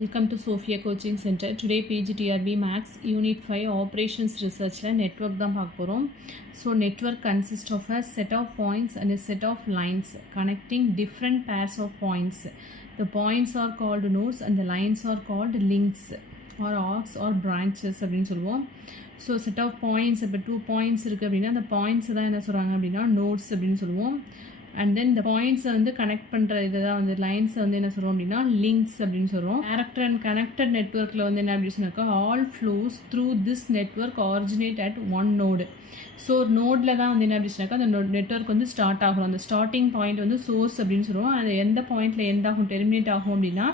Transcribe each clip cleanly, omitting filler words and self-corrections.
Welcome to Sophia Coaching Center. Today PGTRB Max Unit 5 Operations Research network தான் பார்க்க போகிறோம். So network consists of a set of points and a set of lines connecting different pairs of points. The points are called nodes and the lines are called links or arcs or branches அப்படின்னு சொல்லுவோம். So set of points இப்போ 2 points இருக்குது அப்படின்னா அந்த points தான் என்ன சொல்கிறாங்க அப்படின்னா நோட்ஸ் அப்படின்னு சொல்லுவோம். அண்ட் தென் இந்த பாயிண்ட்ஸை வந்து கனெக்ட் பண்ணுற இதை தான் வந்து லைன்ஸை வந்து என்ன சொல்கிறோம் அப்படின்னா லிங்க்ஸ் அப்படின்னு சொல்கிறோம். டேரக்டர் அண்ட் கனெக்டட் நெட்ஒர்க்கில் வந்து என்ன அப்படின்னு சொன்னாக்கா all flows through this network originate at one node. So ஒரு நோடில் தான் வந்து என்ன அப்படின்னு சொன்னாக்கா அந்த நெட்ஒர்க் வந்து ஸ்டார்ட் ஆகும். அந்த ஸ்டார்டிங் பாயிண்ட் வந்து சோர்ஸ் அப்படின்னு சொல்லுவோம். அது எந்த பாயிண்ட்டில் எண்ட் ஆகும் டெர்மினேட் ஆகும் அப்படின்னா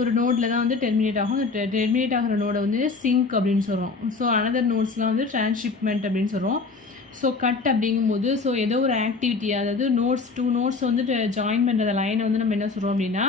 ஒரு நோடில் தான் வந்து டெர்மினேட் ஆகும். அந்த டெர்மினேட் ஆகிற நோடை வந்து சிங்க் அப்படின்னு சொல்கிறோம். ஸோ அனதர் நோட்ஸ்லாம் வந்து டிரான்ஸ்ஷிப்மெண்ட் அப்படின்னு சொல்கிறோம். ஸோ கட் அப்படிங்கும்போது ஸோ ஏதோ ஒரு ஆக்டிவிட்டி, அதாவது டூ நோட்ஸ் வந்து ஜாயின் பண்ணுற லைனை வந்து நம்ம என்ன சொல்கிறோம் அப்படின்னா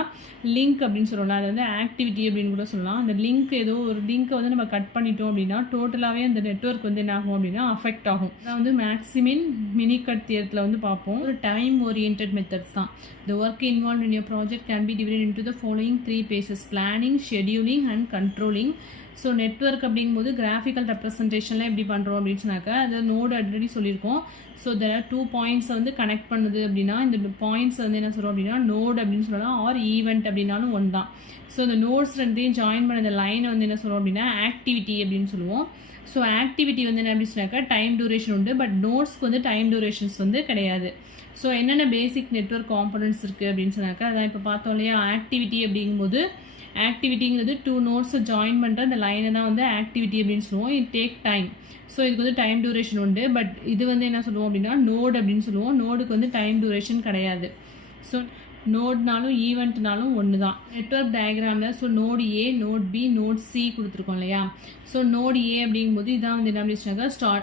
லிங்க் அப்படின்னு சொல்கிறோம்ல, அது வந்து ஆக்டிவிட்டி அப்படின்னு கூட சொல்லலாம். அந்த லிங்க் ஏதோ ஒரு லிங்க்கை வந்து நம்ம கட் பண்ணிட்டோம் அப்படின்னா டோட்டலாகவே அந்த நெட்ஒர்க் வந்து என்ன ஆகும் அப்படின்னா அஃபெக்ட் ஆகும். அதான் வந்து மேக்ஸிமின் மினி கட் தியரத்தில் வந்து பார்ப்போம். ஒரு டைம் ஓரியன்ட் மெத்தட்ஸ் தான். The work involved in your project can be divided into the following 3 phases: planning, scheduling and controlling. So network அப்படிங்கும்போது கிராஃபிக்கல் ரெப்ரசன்டேஷன்லாம் எப்படி பண்ணுறோம் அப்படின்னு சொன்னாக்கா அது நோடு ஆல்ரெடி சொல்லியிருக்கோம். ஸோ இதில் 2 பாயிண்ட்ஸை வந்து கனெக்ட் பண்ணுது அப்படின்னா இந்த பாயிண்ட்ஸ் வந்து என்ன சொல்கிறோம் அப்படின்னா நோடு அப்படின்னு சொல்லலாம், ஆர் ஈவெண்ட் அப்படின்னாலும் ஒன்று தான். ஸோ இந்த நோட்ஸ் ரெண்டையும் ஜாயின் பண்ண இந்த லைனை வந்து என்ன சொல்கிறோம் அப்படின்னா ஆக்டிவிட்டி அப்படின்னு சொல்லுவோம். ஸோ ஆக்டிவிட்டி வந்து என்ன அப்படின்னு சொன்னாக்கா டைம் டியூரேஷன் உண்டு, பட் நோட்ஸ்க்கு வந்து டைம் டியூரேஷன்ஸ் வந்து கிடையாது. ஸோ என்னென்ன பேசிக் நெட்ஒர்க் காம்பனன்ட்ஸ் இருக்குது அப்படின்னு சொன்னாக்கா அதான் இப்போ பார்த்தோம் இல்லையா. ஆக்டிவிட்டி அப்படிங்கும்போது ஆக்டிவிட்டிங்கிறது 2 நோட்ஸை ஜாயின் பண்ணுற அந்த லைனை தான் வந்து ஆக்டிவிட்டி அப்படின்னு சொல்லுவோம். இது டேக் டைம். ஸோ இதுக்கு வந்து டைம் டியூரேஷன் உண்டு, பட் இது வந்து என்ன சொல்லுவோம் அப்படின்னா நோடு அப்படின்னு சொல்லுவோம். நோடுக்கு வந்து டைம் டியூரேஷன் கிடையாது. ஸோ நோட்னாலும் ஈவெண்ட்னாலும் ஒன்று தான். நெட்ஒர்க் டயக்ராமில் ஸோ நோடு ஏ, நோட் பி, நோட் சி கொடுத்துருக்கோம் இல்லையா. ஸோ நோடு ஏ அப்படிங்கும்போது இதான் வந்து என்ன அப்படின்னாக்கா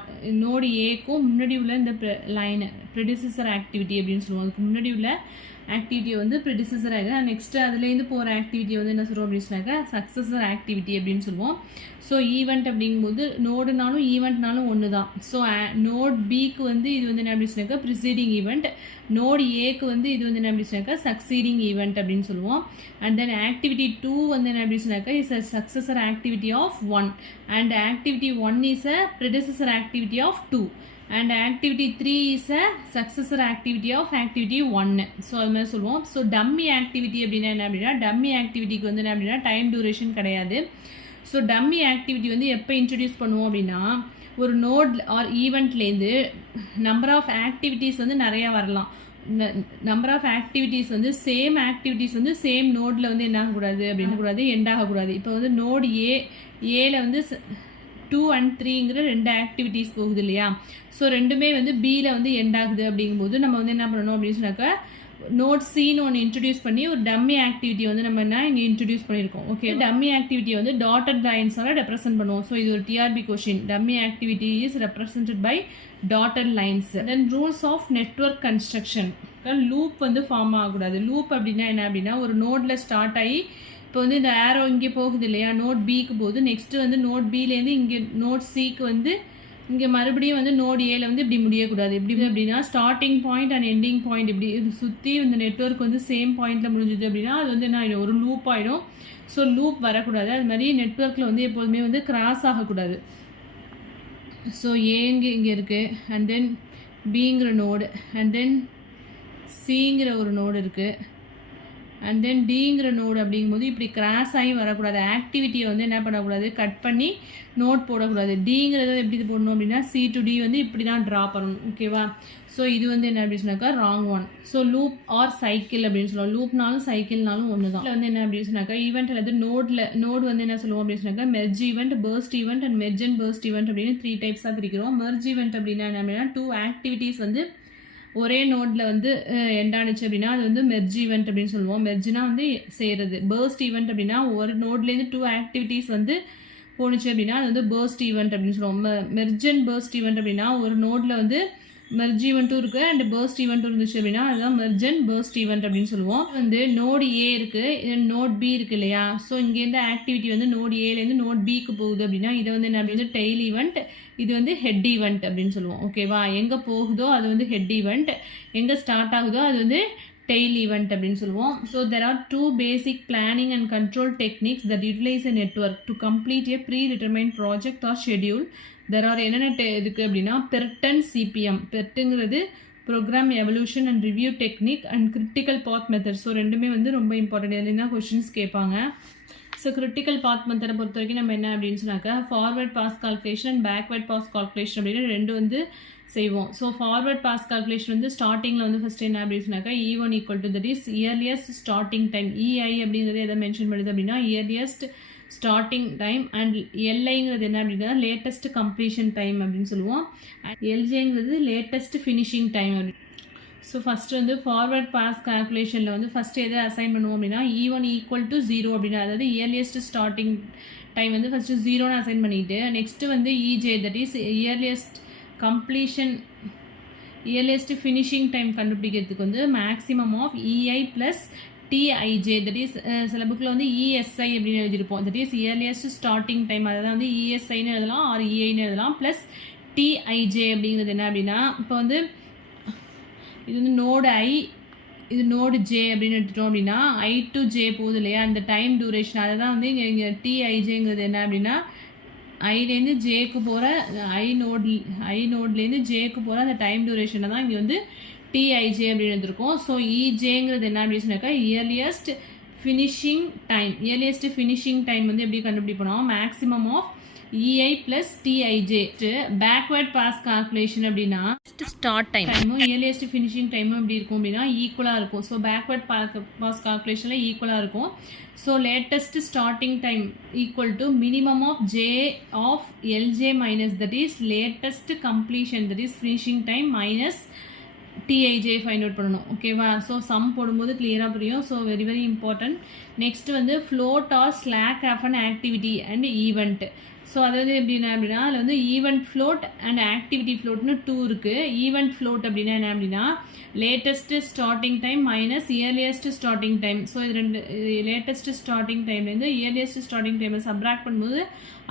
நோடு ஏக்கும் முன்னாடி உள்ள இந்த லைனை ப்ரெடிசஸர் ஆக்டிவிட்டி அப்படின்னு சொல்லுவோம். அதுக்கு முன்னாடி உள்ள ஆக்டிவிட்டியை வந்து ப்ரெடிசஸர் ஆகிடும். நெக்ஸ்ட்டு அதுலேருந்து போகிற ஆக்டிவிட்டி வந்து என்ன சொல்கிறோம் அப்படின்னு சொன்னாக்கா சக்ஸஸர் ஆக்டிவிட்டி அப்படின்னு சொல்லுவோம். ஸோ ஈவெண்ட் அப்படிங்கும்போது நோடுனாலும் ஈவெண்ட்னாலும் ஒன்று தான். ஸோ நோட் பிக்கு வந்து இது வந்து என்ன அப்படின்னு சொன்னாக்கா ப்ரிசீடிங் ஈவெண்ட், நோடு ஏக்கு வந்து இது வந்து என்ன அப்படின்னு சொன்னாக்கா சக்சீடிங் ஈவெண்ட் அப்படின்னு சொல்லுவோம். அண்ட் தென் ஆக்டிவிட்டி 2 வந்து என்ன அப்படின்னு சொன்னாக்கா is a successor activity of 1 and activity 1 is a predecessor activity of 2 and activity 3 is a successor activity of activity 1. So அது மாதிரி சொல்லுவோம். ஸோ டம்மி ஆக்டிவிட்டி அப்படின்னா என்ன அப்படின்னா டம்மி ஆக்டிவிட்டிக்கு வந்து என்ன அப்படின்னா டைம் டியூரேஷன் கிடையாது. ஸோ டம்மி ஆக்டிவிட்டி வந்து எப்போ இன்ட்ரடியூஸ் பண்ணுவோம் அப்படின்னா ஒரு நோட் ஆர் ஈவெண்ட்லேருந்து நம்பர் ஆஃப் ஆக்டிவிட்டீஸ் வந்து நிறையா வரலாம். நம்பர் ஆஃப் ஆக்டிவிட்டீஸ் வந்து சேம் ஆக்டிவிட்டீஸ் வந்து சேம் நோடில் வந்து என்ன ஆகக்கூடாது அப்படின்னு கூடாது, எண்ட் ஆகக்கூடாது. இப்போ வந்து நோடு ஏல வந்து 2 and 3ங்கிற 2 ஆக்டிவிட்டீஸ் போகுது இல்லையா. ஸோ ரெண்டுமே வந்து பியில் வந்து எண்ட் ஆகுது அப்படிங்கும்போது நம்ம வந்து என்ன பண்ணணும் அப்படின்னு சொன்னாக்கா நோட் சின்னு ஒன்று இன்ட்ரடியூஸ் பண்ணி ஒரு டம்மி ஆக்டிவிட்டி வந்து நம்ம என்ன இங்கே இன்ட்ரடியூஸ் பண்ணியிருக்கோம். ஓகே, டம்மி ஆக்டிவிட்டி வந்து டாட்டட் லைன்ஸால் ரெப்ரசென்ட் பண்ணுவோம். ஸோ இது ஒரு TRB question. Dummy activity is represented by dotted lines. Then rules of network construction. Loop வந்து ஃபார்ம் ஆகக்கூடாது. லூப் அப்படின்னா என்ன அப்படின்னா ஒரு நோடில் ஸ்டார்ட் ஆகி இப்போ வந்து இந்த ஏரோ இங்கே போகுது இல்லையா, நோட் பிக்கு போகுது. நெக்ஸ்ட்டு வந்து நோட் பிலேருந்து இங்கே நோட் சிக்கு வந்து இங்கே மறுபடியும் வந்து நோட் ஏல வந்து இப்படி முடியக்கூடாது. எப்படி அப்படின்னா starting point and ending point இப்படி இது சுற்றி இந்த நெட்ஒர்க் வந்து சேம் பாயிண்டில் முடிஞ்சுது அப்படின்னா அது வந்து என்ன ஆகிடும், ஒரு லூப் ஆகிடும். ஸோ லூப் வரக்கூடாது. அது மாதிரி நெட்ஒர்க்கில் வந்து எப்போதுமே வந்து கிராஸ் ஆகக்கூடாது. ஸோ இங்கே இருக்குது அண்ட் தென் பிங்கிற நோடு அண்ட் தென் சிங்கிற ஒரு நோடு இருக்குது அண்ட் தென் டிங்கிற நோடு அப்படிங்கும்போது இப்படி கிராஸ் ஆகி வரக்கூடாது. ஆக்டிவிட்டியை வந்து என்ன பண்ணக்கூடாது, கட் பண்ணி நோட் போடக்கூடாது. டிங்கிறத எப்படி போடணும் அப்படின்னா சி டு டி வந்து இப்படி தான் ட்ரா பண்ணணும். ஓகேவா. ஸோ இது வந்து என்ன அப்படின்னு சொன்னாக்கா wrong one. So loop or cycle அப்படின்னு சொல்லுவோம். லூப்னாலும் சைக்கிள்னாலும் ஒன்று தான். இதில் வந்து என்ன அப்படின்னு சொன்னாக்கா ஈவெண்ட் அல்லது நோடு வந்து என்ன சொல்லுவோம் அப்படின்னு சொன்னாக்கா merge event, burst event and merge and burst event அப்படின்னு 3 டைப்ஸாக பிரிக்கிறோம். மெர்ஜ் ஈவெண்ட் அப்படின்னா என்ன அப்படின்னா 2 ஆக்டிவிட்டீஸ் வந்து ஒரே நோட்டில் வந்து எண்டானுச்சு அப்படின்னா அது வந்து மெர்ஜ் ஈவெண்ட் அப்படின்னு சொல்லுவோம். மெர்ஜ்னா வந்து செய்கிறது. பர்ஸ்ட் ஈவெண்ட் அப்படின்னா ஒரு நோட்லேருந்து 2 ஆக்டிவிட்டீஸ் வந்து போணுச்சு அப்படின்னா அது வந்து பர்ஸ்ட் ஈவெண்ட் அப்படின்னு சொல்லுவோம். மெர்ஜ் அண்ட் பர்ஸ்ட் ஈவெண்ட் அப்படின்னா ஒரு நோட்டில் வந்து மெர்ஜ் ஈவெண்ட்டும் இருக்குது அண்ட் பர்ஸ்ட் ஈவெண்ட்டும் இருந்துச்சு அப்படின்னா அதுதான் மெர்ஜ் அண்ட் பர்ஸ்ட் ஈவெண்ட் அப்படின்னு சொல்லுவோம். வந்து நோடு ஏ இருக்குது, நோட் பி இருக்குது இல்லையா. ஸோ இங்கேருந்து ஆக்டிவிட்டி வந்து நோடு ஏலேருந்து நோட் பிக்கு போகுது அப்படின்னா இதை வந்து என்ன அப்படின்னு டெய்ல் ஈவெண்ட், இது வந்து ஹெட் ஈவெண்ட் அப்படின்னு சொல்லுவோம். ஓகேவா. எங்கே போகுதோ அது வந்து ஹெட் ஈவெண்ட், எங்கே ஸ்டார்ட் ஆகுதோ அது வந்து tail event அப்படின்னு சொல்லுவோம். So there are two basic planning and control techniques that utilize a network to complete a predetermined project or schedule. There are என்னென்ன இருக்கு அப்படின்னா PERT and CPM. PERTங்கிறது program evaluation and review technique and critical path method. So ரெண்டுமே வந்து ரொம்ப important. இதுலேருந்து தான் questions கேட்பாங்க. ஸோ கிரிட்டிக்கல் பாத் மெத்தடை பொறுத்த வரைக்கும் நம்ம என்ன அப்படின்னு சொன்னாக்கா forward pass calculation and backward pass calculation அப்படின்னு ரெண்டு வந்து செய்வோம். ஸோ ஃபார்வர்ட் பாஸ் கால்குலேஷன் வந்து ஸ்டார்டிங்கில் வந்து ஃபஸ்ட் என்ன அப்படின்னு சொன்னாக்கா E1 equal to that is earliest starting time. EI அப்படிங்கிறது எதை மென்ஷன் பண்ணுது அப்படின்னா இயர்லியஸ்ட் ஸ்டார்டிங் டைம் அண்ட் எல்ஐங்கிறது என்ன அப்படின்னா லேட்டஸ்ட் கம்ப்ளீஷன் டைம் அப்படின்னு சொல்லுவோம். அண்ட் எல்ஜேங்கிறது லேட்டஸ்ட் ஃபினிஷிங் டைம் அப்படி. ஸோ ஃபஸ்ட்டு வந்து ஃபார்வர்ட் பாஸ் கால்குலேஷனில் வந்து ஃபஸ்ட்டு எதை அசைன் பண்ணுவோம் அப்படின்னா E1 ஈக்குவல் டு 0 அப்படின்னா அதாவது இயர்லியஸ்ட் ஸ்டார்டிங் டைம் வந்து ஃபஸ்ட்டு 0ன்னு அசைன் பண்ணிவிட்டு நெக்ஸ்ட்டு வந்து EJ that is earliest completion earliest finishing time கண்டுபிடிக்கிறதுக்கு வந்து maximum of EI plus TIJ that is சில புக்கில் வந்து ESI அப்படின்னு எழுதியிருப்போம். That is earliest starting time அதை தான் வந்து ESIன்னு எழுதலாம் ஆர் EIன்னு எழுதலாம் ப்ளஸ் TIJ அப்படிங்கிறது என்ன அப்படின்னா இப்போ வந்து இது வந்து நோடு I இது நோடு J அப்படின்னு எடுத்துட்டோம் அப்படின்னா I to J போகுது இல்லையா அந்த டைம் டியூரேஷன் அதை தான் வந்து இங்கே TIJங்கிறது என்ன அப்படின்னா ஐலேருந்து ஜேக்கு போகிற ஐ நோட்லேருந்து ஜேக்கு போகிற அந்த டைம் டியூரேஷனை தான் இங்கே வந்து TIJ அப்படின்னு எடுத்துருக்கோம். ஸோ EJங்கிறது என்ன அப்படின்னு சொன்னாக்கா earliest finishing time. Earliest finishing time வந்து எப்படி கண்டுபிடிப்போம் maximum of EI plus TIJ. Backward pass calculation அப்படின்னா ஸ்டார்ட் டைமும் இயர்லியஸ்ட் ஃபினிஷிங் டைமும் எப்படி இருக்கும் அப்படின்னா ஈக்குவலாக இருக்கும். ஸோ பேக்வேர்ட் பாஸ் கால்குலேஷனில் ஈக்குவலாக இருக்கும். So latest starting time equal to minimum of J of LJ minus that is latest completion that is finishing time minus TIJ find out பண்ணணும். ஓகேவா? ஸோ சம் போடும்போது கிளியராக புரியும். So very very important. Next வந்து float or slack of an activity and event. So அதாவது எப்படின்னா அப்படின்னா அதில் வந்து ஈவெண்ட் ஃப்ளோட் அண்ட் ஆக்டிவிட்டி ஃப்ளோட்னு 2 இருக்குது. ஈவெண்ட் ஃப்ளோட் அப்படின்னா என்ன அப்படின்னா latest starting time minus earliest starting time. So இது ரெண்டு லேட்டஸ்ட் ஸ்டார்டிங் டைம்லேருந்து இயர்லியஸ்ட் ஸ்டார்டிங் டைமை சப்ராக்ட் பண்ணும்போது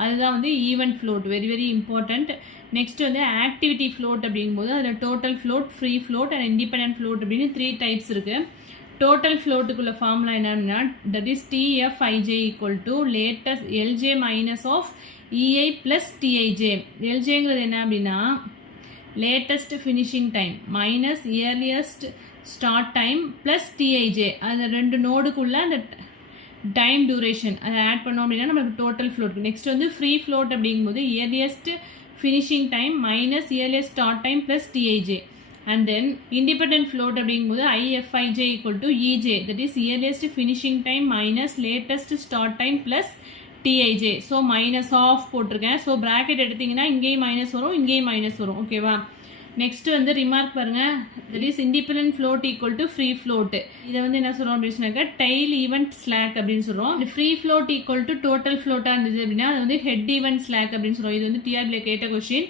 அதுதான் வந்து event float. Very very important. Next வந்து ஆக்டிவிட்டி ஃப்ளோட் அப்படிங்கும்போது அதில் total float, free float and independent float அப்படின்னு 3 டைப்ஸ் இருக்குது. டோட்டல் ஃப்ளோட்டுக்குள்ள ஃபார்முலா என்னன்னா that is TFIJ equal to latest LJ minus of EI plus TIJ. LJங்கிறது என்ன அப்படின்னா latest finishing time minus earliest start time plus TIJ. அந்த ரெண்டு நோடுக்குள்ள அந்த டைம் டியூரேஷன் அதை ஆட் பண்ணோம் அப்படின்னா நமக்கு டோட்டல் ஃப்ளோட். நெக்ஸ்ட் வந்து ஃப்ரீ ஃப்ளோட் அப்படிங்கும்போது earliest finishing time minus earliest start time plus TIJ. And then independent float அப்படிங்கும்போது IFIJ equal to EJ that is earliest finishing time minus latest start time plus TIJ. So minus of போட்டிருக்கேன். So bracket எடுத்திங்கன்னா இங்கேயும் minus வரும் இங்கேயும் minus வரும். ஓகேவா? Next வந்து remark பாருங்கள் that is independent float equal to free float. இதை வந்து என்ன சொல்கிறோம் அப்படின்னு சொன்னாக்கா டெய்ல் ஈவெண்ட் ஸ்லாக் அப்படின்னு சொல்கிறோம். Free float equal to total ஃப்ளோட்டாக இருந்தது அப்படின்னா அது வந்து ஹெட் ஈவெண்ட் ஸ்லாக் அப்படின்னு சொல்கிறோம். இது வந்து டிஆர்பியில் கேட்ட கொஸ்டின்.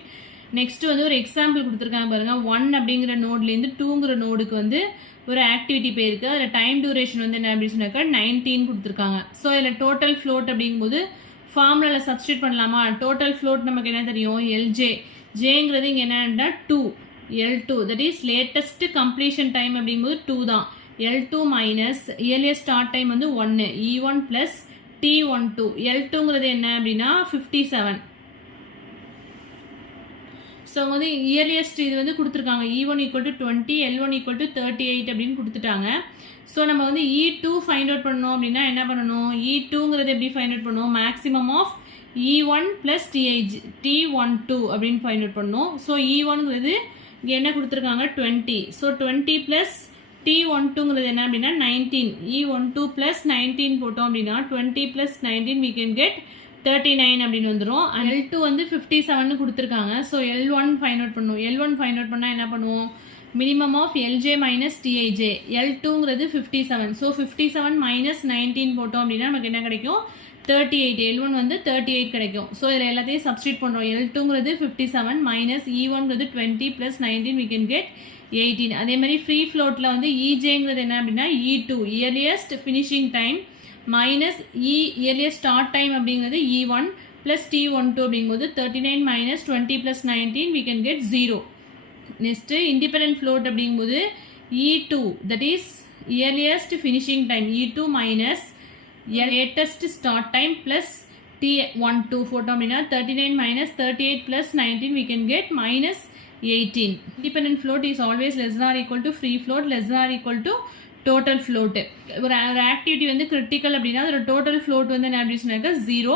நெக்ஸ்ட் வந்து ஒரு எக்ஸாம்பிள் கொடுத்துருக்காங்க பாருங்கள். 1 அப்படிங்கிற நோட்லேருந்து 2ங்கிற நோடுக்கு வந்து ஒரு ஆக்டிவிட்டி போயிருக்கு. அதில் டைம் டியூரேஷன் வந்து என்ன அப்படின்னு சொன்னாக்கா 19 கொடுத்துருக்காங்க. ஸோ இதில் டோட்டல் ஃப்ளோட் அப்படிங்கும்போது ஃபார்முலாவில் சப்ஸ்டியூட் பண்ணலாமா? டோட்டல் ஃப்ளோட் நமக்கு என்ன தெரியும் LJ. ஜேங்கிறது இங்கே என்னன்னா 2 L2 that is latest completion time அப்படிங்கும்போது 2 தான். L2 minus earliest start time வந்து 1 E1 ப்ளஸ் T12. L2ங்கிறது என்ன அப்படின்னா 57. ஸோ வந்து இயர்லியஸ்ட் இது வந்து கொடுத்துருக்காங்க E1 equal to 20 L1 equal to 38 அப்படின்னு கொடுத்துட்டாங்க. ஸோ நம்ம வந்து E2 ஃபைண்ட் அவுட் பண்ணணும் அப்படின்னா என்ன பண்ணணும்? E2ங்கிறது எப்படி ஃபைண்ட் அவுட் பண்ணுவோம்? Maximum of E1 plus T12 அப்படின்னு ஃபைண்ட் அவுட் பண்ணணும். ஸோ E1ங்கிறது இங்கே என்ன கொடுத்துருக்காங்க 20. ஸோ 20 ப்ளஸ் T12ங்கிறது என்ன அப்படின்னா 19. E12 ப்ளஸ் 19 போட்டோம் அப்படின்னா 20 ப்ளஸ் 19 we can get 39 அப்படின்னு வந்துடும். L2 வந்து 57 கொடுத்துருக்காங்க. ஸோ L1 ஃபைண்ட் அவுட் பண்ணுவோம். L1 ஃபைண்ட் அவுட் பண்ணால் என்ன பண்ணுவோம்? Minimum of LJ minus TIJ. L2ங்கிறது 57. ஸோ 57 மைனஸ் 19 போட்டோம் அப்படின்னா நமக்கு என்ன கிடைக்கும்? 38. L1 வந்து 38 கிடைக்கும். ஸோ இதில் எல்லாத்தையும் சப்ஸ்டியூட் பண்ணுறோம். L2ங்கிறது 57 minus E1ங்கிறது 20 plus 19 we can get 18. அதே மாதிரி ஃப்ரீ ஃப்ளோட்டில் வந்து EJங்கிறது என்ன அப்படின்னா E2 earliest finishing time minus earliest start time அப்படிங்கிறது E1 ப்ளஸ் T12 அப்படிங்கும்போது 39 minus 20 plus 19 we can get 0. Next independent float அப்படிங்கும்போது E2 that is earliest finishing time E2 minus latest start time plus T12 போட்டோம் அப்படின்னா 39 minus 38 plus 19 we can get minus 18. Independent float is always less than or equal to free float less than or equal to total float. ஒரு activity வந்து critical அப்படின்னா அதோட total float வந்து என்ன அப்படின்னு சொன்னாக்கா 0,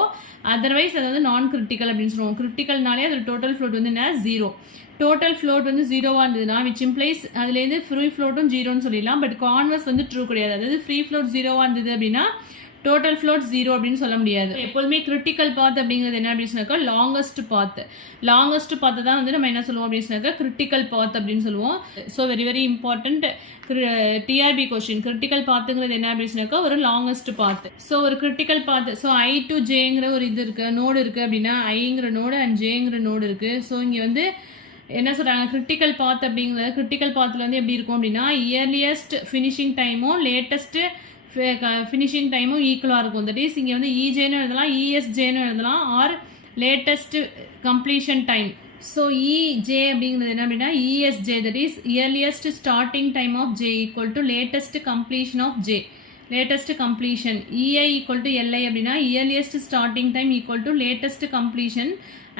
அதர்வைஸ் அது வந்து நான் கிரிட்டிக்கல் அப்படின்னு சொல்லுவோம். கிரிட்டிக்கல்னாலே அதோட டோட்டல் ஃப்ளோட் வந்து என்ன 0. டோட்டல் ஃப்ளோட் வந்து 0வாக இருந்ததுன்னா விச் இம்ப்ளைஸ் அதுலேருந்து ஃப்ரீ ஃப்ளோட்டும் 0ன்னு சொல்லிடலாம். பட் கான்வர்ஸ் வந்து ட்ரூ கிடையாது. அதாவது ஃப்ரீ ஃப்ளோட் 0வாக இருந்தது அப்படின்னா டோட்டல் ஃப்ளோட் 0 அப்படின்னு சொல்ல முடியாது. எப்போதுமே கிரிட்டிக்கல் பாத் அப்படிங்கிறது என்ன அப்படின்னு சொன்னாக்கா லாங்கஸ்ட் பாத்து தான் வந்து நம்ம என்ன சொல்லுவோம் அப்படின்னு சொன்னாக்கா கிரிட்டிக்கல் பாத் அப்படின்னு சொல்லுவோம். So very very important TRP question. Critical பாத்துங்கிறது என்ன அப்படின்னு சொன்னாக்கா ஒரு லாங்கஸ்ட் பாத். ஸோ ஒரு critical path, so I to Jங்கிற ஒரு இது இருக்கு, நோடு இருக்கு அப்படின்னா ஐங்கிற நோடு அண்ட் ஜேங்கிற நோடு இருக்கு. ஸோ இங்கே வந்து என்ன சொல்கிறாங்க, கிரிட்டிக்கல் பாத் அப்படிங்கிறது கிரிட்டிக்கல் பாத்தில் வந்து எப்படி இருக்கும் அப்படின்னா இயர்லியஸ்ட் ஃபினிஷிங் டைமும் லேட்டஸ்ட்டு ஃபினிஷிங் டைமும் ஈக்குவலாக இருக்கும். தட் இஸ் இங்கே வந்து இஜேன்னு எழுதலாம், இஎஸ்ஜேன்னு எழுதலாம், or latest completion time. So EJ அப்படிங்கிறது என்ன அப்படின்னா ESJ, that is earliest starting time of J equal to latest completion of J, latest completion. EI equal to LI அப்படின்னா earliest starting time equal to latest completion.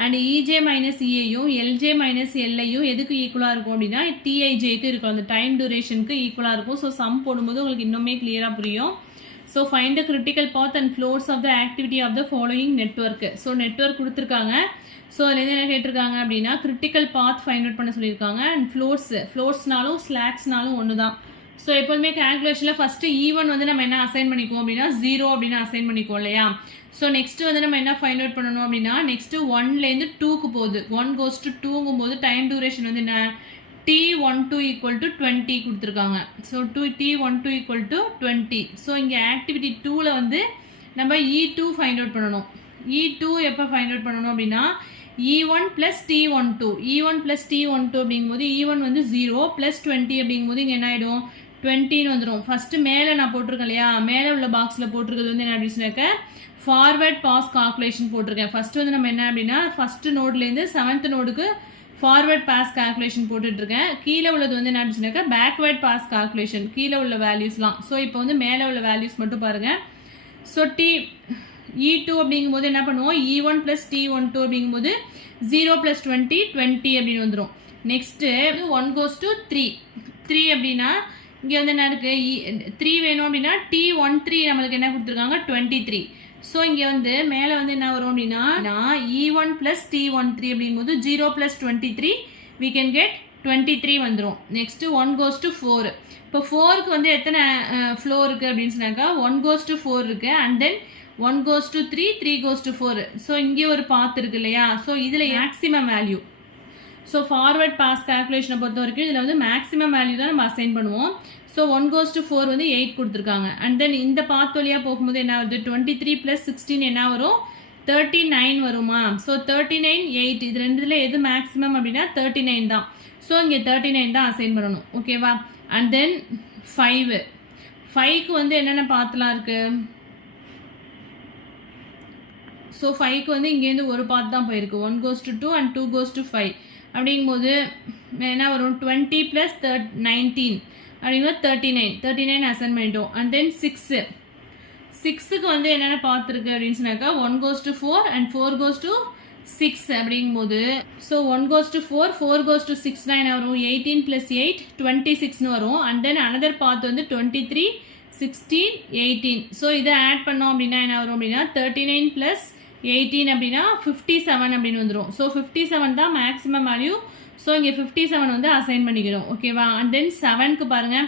And EJ minus இஏயும் LJ minus எல்ஐயும் எதுக்கு ஈக்குவலாக இருக்கும் அப்படின்னா டிஐஜேக்கு இருக்கும், அந்த time டியூரேஷனுக்கு ஈக்குவலாக இருக்கும். ஸோ சம் போடும்போது உங்களுக்கு இன்னுமே கிளியராக புரியும். So find the critical path and floats of the activity of the following network. So network கொடுத்துருக்காங்க. ஸோ அதில் என்ன கேட்டிருக்காங்க அப்படின்னா கிரிட்டிக்கல் பாத் ஃபைண்ட் அவுட் பண்ண சொல்லியிருக்காங்க. அண்ட் ஃப்ளோர்ஸ்னாலும் ஸ்லாக்ஸ்னாலும் ஒன்று தான். ஸோ எப்போதுமே கேல்குலேஷனில் ஃபஸ்ட்டு E1 வந்து நம்ம என்ன அசைன் பண்ணிக்குவோம் அப்படின்னா 0 அப்படின்னு அசைன் பண்ணிக்குவோம் இல்லையா. ஸோ நெக்ஸ்ட்டு வந்து நம்ம என்ன ஃபைண்ட் அவுட் பண்ணணும் அப்படின்னா நெக்ஸ்ட்டு 1லேருந்து 2க்கு போகுது. 1 goes to 2ங்கும் போது டைம் டியூரேஷன் வந்து என்ன T12 ஈக்குவல் டு 20 கொடுத்துருக்காங்க. So T12 equal to 20. So இங்கே ஆக்டிவிட்டி 2ல் வந்து நம்ம E2 ஃபைண்ட் அவுட் பண்ணணும். E2 எப்போ ஃபைண்ட் அவுட் பண்ணணும் அப்படின்னா E1 plus T12 E1 plus T12 அப்படிங்கும்போது E1 வந்து 0 plus 20 அப்படிங்கும்போது இங்கே என்ன ஆகிடும் 20ன்னு வந்துடும். ஃபஸ்ட்டு மேலே நான் போட்டிருக்கேன் இல்லையா, மேலே உள்ள பாக்ஸில் போட்டிருக்கிறது வந்து என்ன அப்படின்னு சொன்னாக்க ஃபார்வர்ட் பாஸ் கால்குலேஷன் போட்டிருக்கேன். ஃபஸ்ட்டு வந்து நம்ம என்ன அப்படின்னா ஃபஸ்ட்டு நோட்லேருந்து 7th நோடுக்கு ஃபார்வர்ட் பாஸ் கால்குலேஷன் போட்டுட்ருக்கேன். கீழே உள்ளது வந்து என்ன அப்படின்னு சொன்னாக்க பேக்வேர்ட் பாஸ் கால்குலேஷன், கீழே உள்ள வேல்யூஸ்லாம். ஸோ இப்போ வந்து மேலே உள்ள வேல்யூஸ் மட்டும் பாருங்கள். ஸோ E2 அப்படிங்கும்போது என்ன பண்ணுவோம் E1 plus T12 அப்படிங்கும்போது 0 plus 20 20 அப்படின்னு வந்துடும். நெக்ஸ்ட்டு 1 goes to 3 அப்படின்னா இங்கே வந்து என்ன இருக்குது 3 வேணும் அப்படின்னா T13 நம்மளுக்கு என்ன கொடுத்துருக்காங்க 23. ஸோ இங்கே வந்து மேலே வந்து என்ன வரும் அப்படின்னா E1 plus T13 அப்படிங்கும்போது 0 plus 23 we can get 23 வந்துடும். Next 1 goes to 4. இப்போ 4க்கு வந்து எத்தனை ஃப்ளோ இருக்குது அப்படின்னு சொன்னாக்கா 1 goes to 4 இருக்குது. And then 1 goes to 3, 3 goes to 4. So இங்கே ஒரு பாத் இருக்கு இல்லையா. ஸோ இதில் maximum value. So forward pass கால்குலேஷனை பொறுத்த வரைக்கும் இதில் வந்து மேக்ஸிமம் வேல்யூ தான் நம்ம அசைன் பண்ணுவோம். ஸோ 1 goes to 4 வந்து 8 கொடுத்துருக்காங்க. அண்ட் தென் இந்த பாத் வழியாக போகும்போது என்ன வருது 23 plus 16 என்ன வரும் 39 வருமா. ஸோ 39 8 இது ரெண்டுல எது மேக்ஸிமம் அப்படின்னா 39 தான். ஸோ இங்கே 39 தான் அசைன் பண்ணணும். ஓகேவா. அண்ட் தென் 5க்கு வந்து என்னென்ன பாத்துலாம் இருக்குது. ஸோ 5க்கு வந்து இங்கேருந்து ஒரு பாத் தான் போயிருக்கு. 1 goes to 2 and 2 goes to 5 அப்படிங்கும்போது என்ன வரும் 20 plus 19 அப்படிங்கும்போது 39 அசைன் பண்ணிட்டோம். அண்ட் தென் 6க்கு வந்து என்னென்ன பார்த்துருக்கு அப்படின்னு சொன்னாக்கா 1 goes to 4 and 4 goes to 6 அப்படிங்கும்போது so 1 goes to 4 goes to 6 என்ன வரும் 18 plus 8 26ன்னு வரும். அண்ட் தென் அனதர் பாத் வந்து 23 16 18. ஸோ இதை ஆட் பண்ணோம் அப்படின்னா என்ன வரும் அப்படின்னா 39 plus 18 அப்படின்னா 57 அப்படின்னு வந்துடும். ஸோ 57 தான் மேக்ஸிமம் வேல்யூ. ஸோ இங்கே 57 வந்து அசைன் பண்ணிக்கிறோம். ஓகேவா. அண்ட் தென் 7க்கு பாருங்கள்.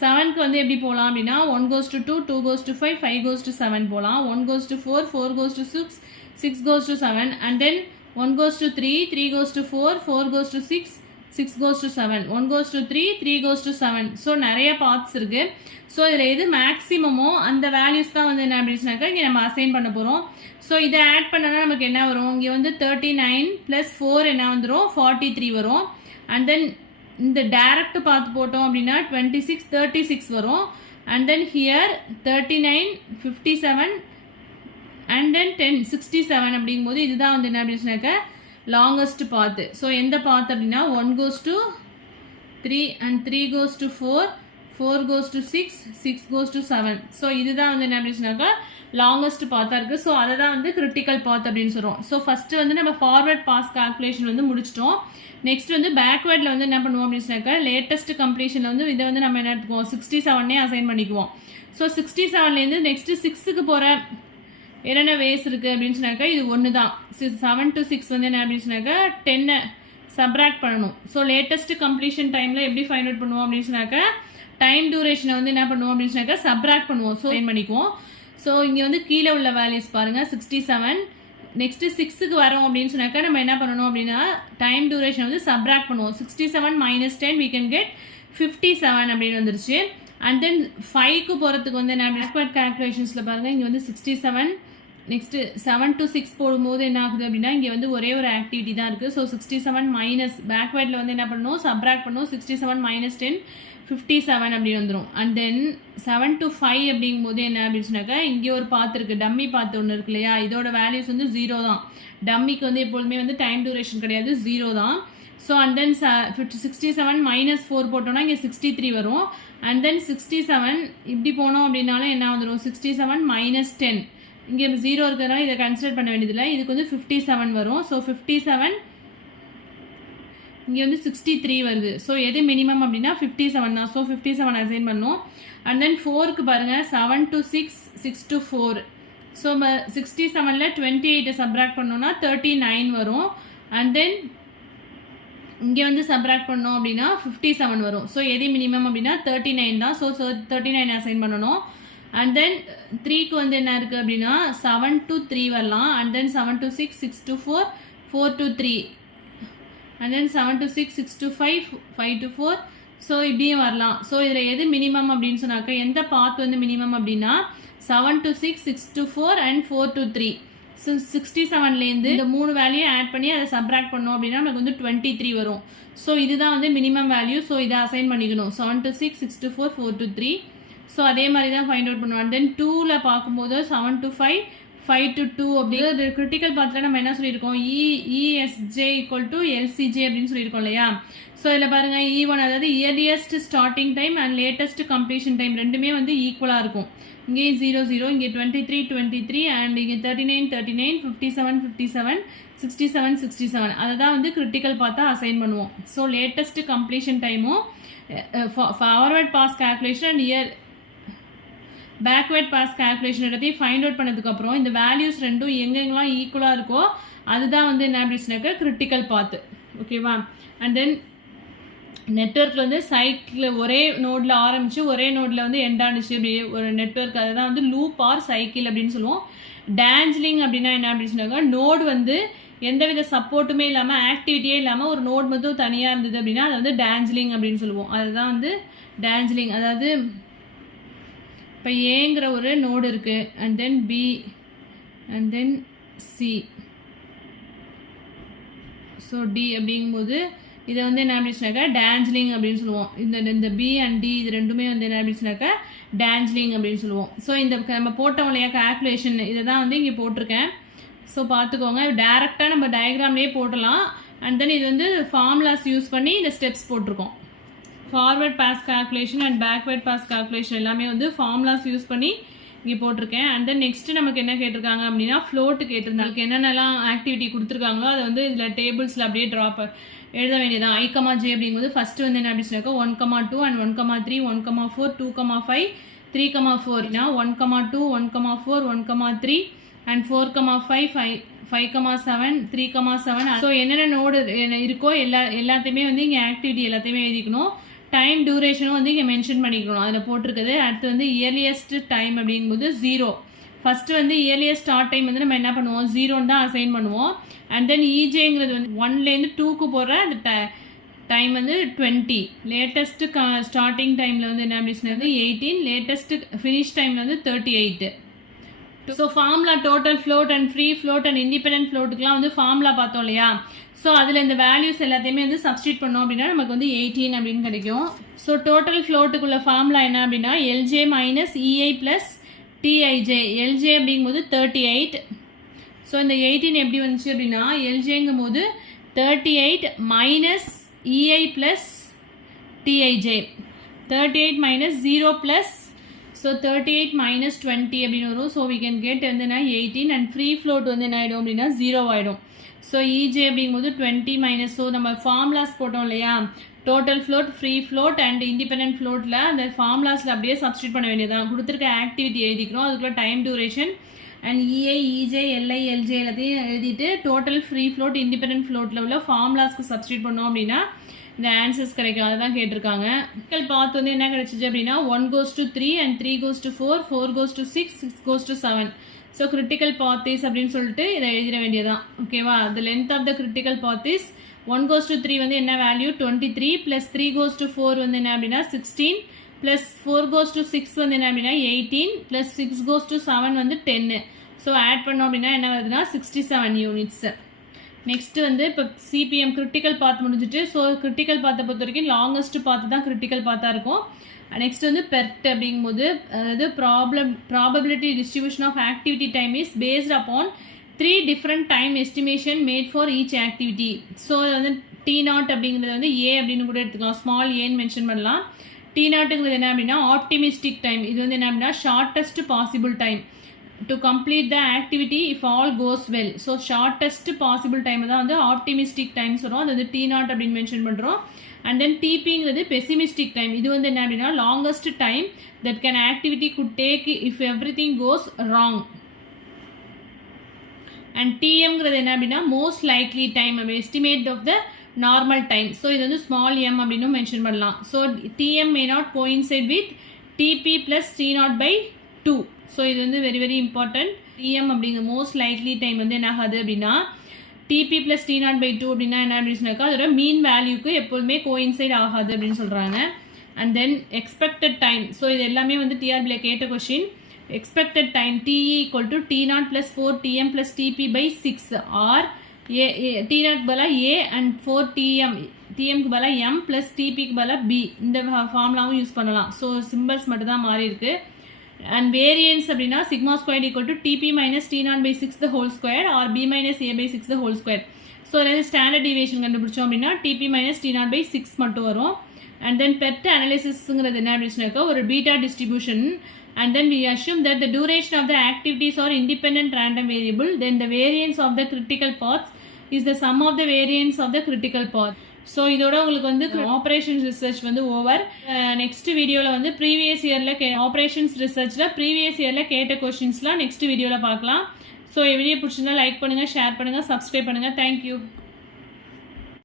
7க்கு வந்து எப்படி போகலாம் அப்படின்னா 1 goes to 2 2 goes to 5 5 goes to 7 போகலாம். 1 goes to 4 4 goes to 6 6 goes to 7. And then 1 goes to 3 3 goes to 4 4 goes to 6 6 goes to 7 1 goes to 3 3 goes to 7. So நிறைய பார்ட்ஸ் இருக்குது. ஸோ இதில் எது மேக்ஸிமமோ அந்த வேல்யூஸ் தான் வந்து என்ன அப்படின்னு சொன்னாக்கா இங்கே நம்ம அசைன் பண்ண போகிறோம். ஸோ இதை ஆட் பண்ணனா நமக்கு என்ன வரும் இங்கே வந்து 39 plus 4 என்ன வந்துடும் 43 வரும். அண்ட் தென் இந்த டேரக்ட் பார்த்து போட்டோம் அப்படின்னா 26 36 வரும். And then here 39 57 and then 10 67 அப்படிங்கும்போது இதுதான் வந்து என்ன அப்படின்னு சொன்னாக்க லாங்கஸ்ட் பாத்து. ஸோ எந்த பாத் அப்படின்னா 1 goes to 3 and 3 goes to 4 4 goes to 6, 6 goes to 7. So இதுதான் வந்து என்ன அப்படின்னு சொன்னாக்கா லாங்கஸ்ட் பாத்தாக இருக்குது. ஸோ அதை தான் வந்து கிரிட்டிக்கல் பாத் அப்படின்னு சொல்கிறோம். ஸோ ஃபஸ்ட்டு வந்து நம்ம ஃபார்வர்ட் பாஸ் கால்குலேஷன் வந்து முடிச்சிட்டோம். நெக்ஸ்ட் வந்து பேக்வேர்டில் வந்து என்ன பண்ணுவோம் அப்படின்னு சொன்னாக்கா லேட்டஸ்ட் கம்ப்ளீஷனில் வந்து இதை வந்து நம்ம என்ன எடுத்துக்குவோம் 67 அசைன் பண்ணிக்குவோம். ஸோ 67லேருந்து நெக்ஸ்ட்டு 6க்கு போகிற என்னென்ன வேஸ் இருக்குது அப்படின்னு சொன்னாக்கா இது ஒன்று தான். 7 to 6 வந்து என்ன அப்படின்னு சொன்னாக்கா 10 சப்ராக்ட் பண்ணணும். ஸோ லேட்டஸ்ட் கம்ப்ளீஷன் டைமில் எப்படி ஃபைண்ட் அவுட் பண்ணுவோம் அப்படின்னு சொன்னாக்கா டைம் டியூரேஷனை வந்து என்ன பண்ணுவோம் அப்படின்னு சொன்னாக்கா சப்ராக்ட் பண்ணுவோம். ஸோ ஃபைண்ட் பண்ணிக்குவோம். ஸோ இங்கே வந்து கீழே உள்ள வேல்யூஸ் பாருங்கள் 67. நெக்ஸ்ட்டு 6க்கு வரோம் அப்படின்னு சொன்னாக்கா நம்ம என்ன பண்ணணும் அப்படின்னா டைம் டியூரேஷன் வந்து சப்ராக்ட் பண்ணுவோம். 67 - 10 we can get 57 அப்படின்னு வந்துருச்சு. அண்ட் தென் 5க்கு போகிறதுக்கு வந்து என்ன பேக்வர்ட் கால்குலேஷன்ஸில் பாருங்கள் இங்கே வந்து 67. நெக்ஸ்ட்டு 7 to 6 போடும்போது என்ன ஆகுது அப்படின்னா இங்கே வந்து ஒரே ஒரு ஆக்டிவிட்டி தான் இருக்குது. ஸோ 67 மைனஸ் பேக்வேர்டில் வந்து என்ன பண்ணணும் சப்ராக்ட் பண்ணணும். 67 - 10 57 அப்படின்னு வந்துடும். அண்ட் தென் 7 to 5 அப்படிங்கும்போது என்ன அப்படின்னு சொன்னாக்கா இங்கே ஒரு பாத்து இருக்குது, டம்மி பாத்து ஒன்று இருக்கு இல்லையா, இதோட வேல்யூஸ் வந்து 0 தான். டம்மிக்கு வந்து எப்பொழுதுமே வந்து டைம் டியூரேஷன் கிடையாது, 0 தான். ஸோ அண்ட் தென் 67 - 4 போட்டோம்னா இங்கே 63 வரும். அண்ட் தென் 67 இப்படி போனோம் அப்படின்னாலும் என்ன வந்துடும் 67 - 10 இங்கே 0 இருக்கிறதுனால இதை கன்சிடர் பண்ண வேண்டியதில்லை. இதுக்கு வந்து 57 வரும். ஸோ 57 இங்கே வந்து 63 வருது. ஸோ எது மினிமம் அப்படின்னா 57 தான். ஸோ 57 அசைன் பண்ணணும். அண்ட் தென் 4க்கு பாருங்கள் 7 to 6, 6 to 4. ஸோ 67ல் 28 சப்ராக்ட் பண்ணோன்னா 39 வரும். அண்ட் தென் இங்கே வந்து சப்ராக்ட் பண்ணோம் அப்படின்னா 57 வரும். ஸோ எது மினிமம் அப்படின்னா 39 தான். ஸோ 39 அசைன் பண்ணணும். அண்ட் தென் 3க்கு வந்து என்ன இருக்குது அப்படின்னா 7 to 3 வரலாம். And then 7 to 6, 6 to 4, 4 to 3. And then 7 to 6, 6 to 5, 5 to 4. So இப்படியும் வரலாம். ஸோ இதில் எது மினிமம் அப்படின்னு சொன்னாக்கா எந்த பாத் வந்து மினிமம் அப்படின்னா 7 to 6, 6 to 4 and 4 to 3. So 67லேருந்து இந்த 3 வேல்யூ ஆட் பண்ணி அதை சப்ராக்ட் பண்ணோம் அப்படின்னா நமக்கு வந்து 23 வரும். ஸோ இதுதான் வந்து மினிமம் வேல்யூ. ஸோ இதை அசைன் பண்ணிக்கணும் 7 to 6, 6 to 4, 4 to 3. ஸோ அதே மாதிரி தான் ஃபைண்ட் அவுட் பண்ணுவோம். அண்ட் தென் 2ல் பார்க்கும்போது 7 to 5, 5 to 2 அப்படிங்கிறது கிரிட்டிக்கல் பாத்தில் நம்ம என்ன சொல்லியிருக்கோம் ESJ = LCJ அப்படின்னு சொல்லியிருக்கோம் இல்லையா. ஸோ இதில் பாருங்கள் E1 அதாவது earliest starting time and latest completion time ரெண்டுமே வந்து ஈக்குவலாக இருக்கும். இங்கே 0, 0, இங்கே 23, 23 அண்ட் இங்கே 39, 39, 57, 57, 67, 67. அதை தான் வந்து கிரிட்டிக்கல் பார்த்தா அசைன் பண்ணுவோம். ஸோ லேட்டஸ்ட் கம்ப்ளீஷன் டைமும் forward pass calculation and backward pass calculation எல்லாத்தையும் ஃபைண்ட் அவுட் பண்ணதுக்கப்புறம் இந்த வேல்யூஸ் ரெண்டும் எங்கெங்கெல்லாம் ஈக்குவலாக இருக்கோ அதுதான் வந்து என்ன அப்படின்னாக்கா கிரிட்டிக்கல் பாத்து. ஓகேவா. அண்ட் தென் நெட்வொர்க்கில் வந்து சைக்கிள் ஒரே நோடில் ஆரம்பித்து ஒரே நோடில் வந்து எண்ட் ஆனிச்சு அப்படி ஒரு நெட்வொர்க், அதுதான் வந்து லூப் ஆர் சைக்கிள் அப்படின்னு சொல்லுவோம். டேஞ்சிலிங் அப்படின்னா என்ன அப்படின்னு சொன்னாக்கா நோடு வந்து எந்தவித சப்போர்ட்டுமே இல்லாமல் ஆக்டிவிட்டியே இல்லாமல் ஒரு நோட் மட்டும் தனியாக இருந்தது அப்படின்னா அதை வந்து டேஞ்சிலிங் அப்படின்னு சொல்லுவோம். அதுதான் வந்து டேஞ்சிலிங். அதாவது இப்போ ஏங்கிற ஒரு நோடு இருக்குது and then B and then C, so D அப்படிங்கும்போது இதை வந்து என்ன அப்படின்னு சொன்னாக்கா டேஞ்சிலிங் அப்படின்னு சொல்லுவோம். இந்த பி அண்ட் டி இது ரெண்டுமே வந்து என்ன அப்படின்னு சொன்னாக்கா டேஞ்சிலிங் அப்படின்னு சொல்லுவோம். ஸோ இந்த நம்ம போட்டோம் இல்லையா கால்குலேஷன், இதை தான் வந்து இங்கே போட்டிருக்கேன். ஸோ பார்த்துக்கோங்க, டேரெக்டாக நம்ம டயக்ராம்லேயே போட்டலாம். அண்ட் தென் இது வந்து ஃபார்முலாஸ் யூஸ் பண்ணி இந்த ஸ்டெப்ஸ் போட்டிருக்கோம். Forward pass calculation and backward pass calculation எல்லாமே வந்து ஃபார்முலாஸ் யூஸ் பண்ணி இங்கே போட்டிருக்கேன். அண்ட் தென் நெக்ஸ்ட்டு நமக்கு என்ன கேட்டிருக்காங்க அப்படின்னா ஃப்ளோட்டு கேட்டிருந்தாங்க. என்னென்னலாம் ஆக்டிவிட்டி கொடுத்துருக்காங்களோ அதை வந்து இதில் டேபிள்ஸில் அப்படியே ட்ராப் எழுத வேண்டியதான். I, J அப்படிங்கும்போது ஃபஸ்ட்டு வந்து என்ன அப்படின்னாக்கா 1, 2 அண்ட் 1, 3, 1, 4, 2, 5, 3, 4. 1, 2, 1, 4, 1, 3 அண்ட் 4, 5, 5, 7, 3, 7. ஸோ என்னென்ன நோடு இருக்கோ எல்லாத்தையுமே வந்து இங்கே ஆக்டிவிட்டி எல்லாத்தையுமே எழுதிக்கணும். டைம் டியூரேஷனும் வந்து இங்கே மென்ஷன் பண்ணிக்கணும், அதில் போட்டிருக்குது. அடுத்து வந்து இயர்லியஸ்ட் டைம் அப்படிங்கும்போது 0. ஃபஸ்ட்டு வந்து இயர்லியஸ்ட் ஸ்டார்ட் டைம் வந்து நம்ம என்ன பண்ணுவோம் 0 தான் அசைன் பண்ணுவோம். அண்ட் தென் EJங்கிறது வந்து 1லேருந்து 2க்கு போகிற அந்த டைம் வந்து 20. லேட்டஸ்ட்டு ஸ்டார்டிங் டைமில் வந்து என்ன அப்படின்னா 18. லேட்டஸ்ட்டு ஃபினிஷ் டைமில் வந்து 38. So formula total float and free float and independent ஃப்ளோட்டுக்குலாம் வந்து ஃபார்முலா பார்த்தோம் இல்லையா. ஸோ அதில் இந்த வேல்யூஸ் எல்லாத்தையுமே வந்து சப்ஸ்டியூட் பண்ணோம் அப்படின்னா நமக்கு வந்து 18 அப்படின்னு கிடைக்கும். ஸோ டோட்டல் ஃப்ளோட்டுக்குள்ள ஃபார்முலா என்ன அப்படின்னா LJ - EI + TIJ. LJ அப்படிங்கும்போது 38. ஸோ இந்த 18 எப்படி வந்துச்சு அப்படின்னா LJங்கும் போது 38 - EI + TIJ. 38 minus 0 plus, so 38 minus 20 அப்படின்னு வரும். ஸோ we can get வந்துன்னா 18 and free float வந்து என்ன ஆகிடும் அப்படின்னா 0 ஆகிடும். ஸோ EJ அப்படிங்கும்போது 20 மைனஸ், ஸோ நம்ம ஃபார்முலாஸ் போட்டோம் இல்லையா, total float, free float and independent ஃப்ளோட்டில் அந்த ஃபார்முலாஸில் அப்படியே சப்ஸ்டியூட் பண்ண வேண்டியதான். கொடுத்துருக்க ஆக்டிவிட்டி எழுதிக்கிறோம், அதுக்குள்ள time duration and EI, EJ, LI, LJ எல்லாத்தையும் எழுதிட்டு டோட்டல் ஃப்ரீ ஃப்ளோட் இண்டிபெண்டன்ட் ஃப்ளோட்டில் உள்ள ஃபார்முலாஸ்க்கு சப்ஸ்டியூட் பண்ணோம் அப்படின்னா இந்த ஆன்சர்ஸ் கிடைக்கும். அதை தான் கேட்டிருக்காங்க. கிரிட்டிக்கல் பாத் வந்து என்ன கிடைச்சிச்சு அப்படின்னா 1 goes to 3 and 3 goes to 4, 4 goes to 6, 6 goes to 7. So critical path is அப்படின்னு சொல்லிட்டு இதை எழுதிட வேண்டியதான். ஓகேவா, the length of the critical path is 1 goes to 3 வந்து என்ன வேல்யூ 23 ப்ளஸ் 3 goes to 4 வந்து என்ன அப்படின்னா 16 ப்ளஸ் 4 goes to 6 வந்து என்ன அப்படின்னா 18 ப்ளஸ் 6 goes to 7 வந்து 10. ஸோ ஆட் பண்ணோம் அப்படின்னா என்ன வருதுன்னா 67 யூனிட்ஸ். நெக்ஸ்ட் வந்து இப்போ சிபிஎம் கிரிட்டிக்கல் பாத் முடிஞ்சிட்டு, ஸோ கிரிட்டிக்கல் பாத்தை பொறுத்த வரைக்கும் லாங்கஸ்ட் பாத்து தான் கிரிட்டிக்கல் பாத்தாக இருக்கும். நெக்ஸ்ட் வந்து பெர்ட் அப்படிங்கும்போது அதாவது probability distribution of activity time is based upon 3 different time estimation made for each activity. So வந்து T0 அப்படிங்கிறது வந்து ஏ அப்படின்னு கூட எடுத்துக்கலாம், ஸ்மால் ஏன்னு மென்ஷன் பண்ணலாம். T0ங்கிறது என்ன அப்படின்னா ஆப்டிமிஸ்டிக் டைம், இது வந்து என்ன அப்படின்னா shortest possible time to complete the activity if all goes well. So shortest possible time தான் வந்து optimistic time சொல்கிறோம், அது வந்து T0 அப்படின்னு மென்ஷன் பண்ணுறோம். அண்ட் தென் டிபிங்கிறது pessimistic time, இது வந்து என்ன அப்படின்னா longest time that can activity could take if everything goes wrong. And டிஎம்ங்கிறது என்ன அப்படின்னா most likely time, estimate of the normal time. So இது வந்து small m அப்படின்னு மென்ஷன் பண்ணலாம். So TM may not coincide with TP plus T0 by 2. So இது வந்து very very important. DM அப்படிங்கிற மோஸ்ட் லைக்லி டைம் வந்து என்ன ஆகாது அப்படின்னா டிபி ப்ளஸ் T0 by 2 அப்படின்னா என்ன அப்படின்னாக்கா அதோட மீன் வேல்யூக்கு எப்போதுமே கோயின்சைட் ஆகாது அப்படின்னு சொல்கிறாங்க. And then expected time, so இது எல்லாமே வந்து டிஆர்பியில் கேட்ட question. Expected time TE equal to T0 plus 4TM plus TP by 6 or T0 பதிலாக A அண்ட் 4TM, TMக்கு பதிலாக M ப்ளஸ் TPக்கு பதிலாக B, இந்த ஃபார்முலாவும் யூஸ் பண்ணலாம். ஸோ சிம்பிள்ஸ் மட்டும் தான் மாறி இருக்குது. And variance அப்படின்னா sigma squared equal to TP minus T0 by 6 the whole square or B minus A by 6 the whole square. So அதாவது ஸ்டாண்டர்ட் டிவியேஷன் கண்டுபிடிச்சோம் அப்படின்னா TP minus T0 by 6 மட்டும் வரும். அண்ட் தென் பெர்ட் அனாலிசிஸ்ங்கிறது என்ன அப்படின்னாக்கா ஒரு beta distribution. And then we assume that the duration of the activities are independent random variable. Then the variance of the critical paths is the sum of the variance of the critical path. So இதோட உங்களுக்கு வந்து operations research வந்து over. Next வீடியோவில் வந்து previous இயரில் operations ரிசர்ச்சில் previous இயரில் கேட்ட கொஷின்ஸ்லாம் next வீடியோவில் பார்க்கலாம். ஸோ வீடியோ பிடிச்சிருந்தா லைக் பண்ணுங்கள், ஷேர் பண்ணுங்கள், சப்ஸ்கிரைப் பண்ணுங்கள். தேங்க்யூ.